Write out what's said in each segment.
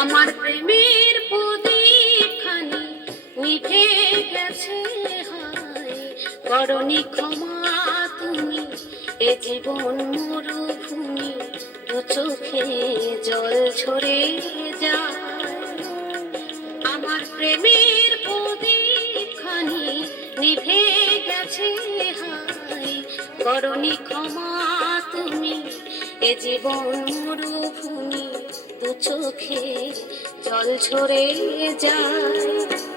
আমার প্রেমের প্রদীপখানি নিভে গেছে হায়। করণী ক্ষমা তুমি, এ জীবন মরুভূমি তো চোখে জল ছড়ে যায়। আমার প্রেমে করণি ক্ষমা তুমি। এ জীবন মরুভূমি দু চোখে জল ঝরে যায়।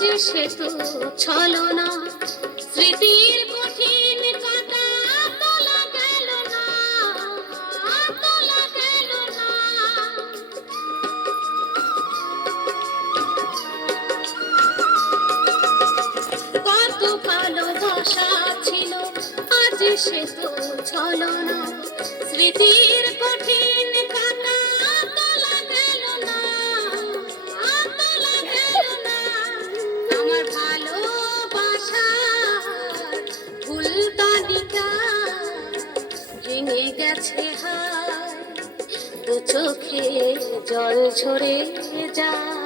আজ সে তো ছলো না স্মৃতির কঠিন না। কত ভালোবাসা ছিল, আজ সে তো স্মৃতির কঠিন কাটা ভেঙে গেছে হায় দু চোখে জল ঝরে যায়।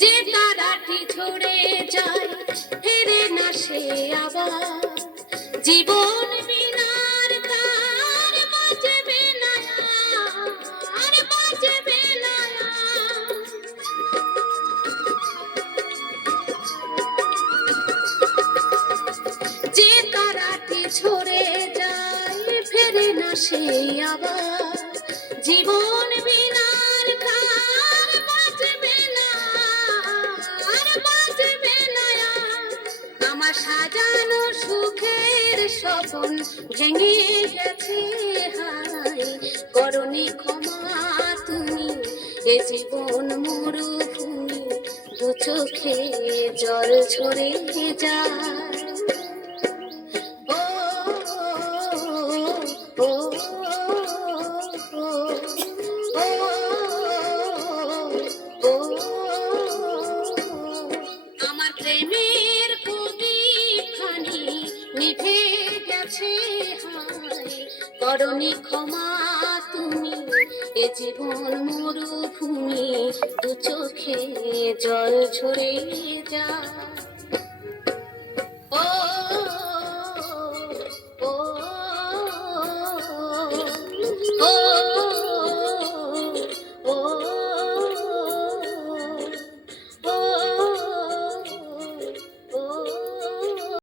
যে তারাটি ঝরে যায় ফিরে না সে আবার। জীবন তার যে তারাটি ঝরে যায় ফেরে না সে আবার। জীবন আমার সাজানো সুখের স্বপন ভেঙে গেছে হাই করণে ক্ষমা তুমি, এ জীবন মরুভূমি, দু চোখে জল ঝরে যায়। হায় করণি ক্ষমা তুমি এ জীবন মরুভূমি দু চোখে জল ঝরে ও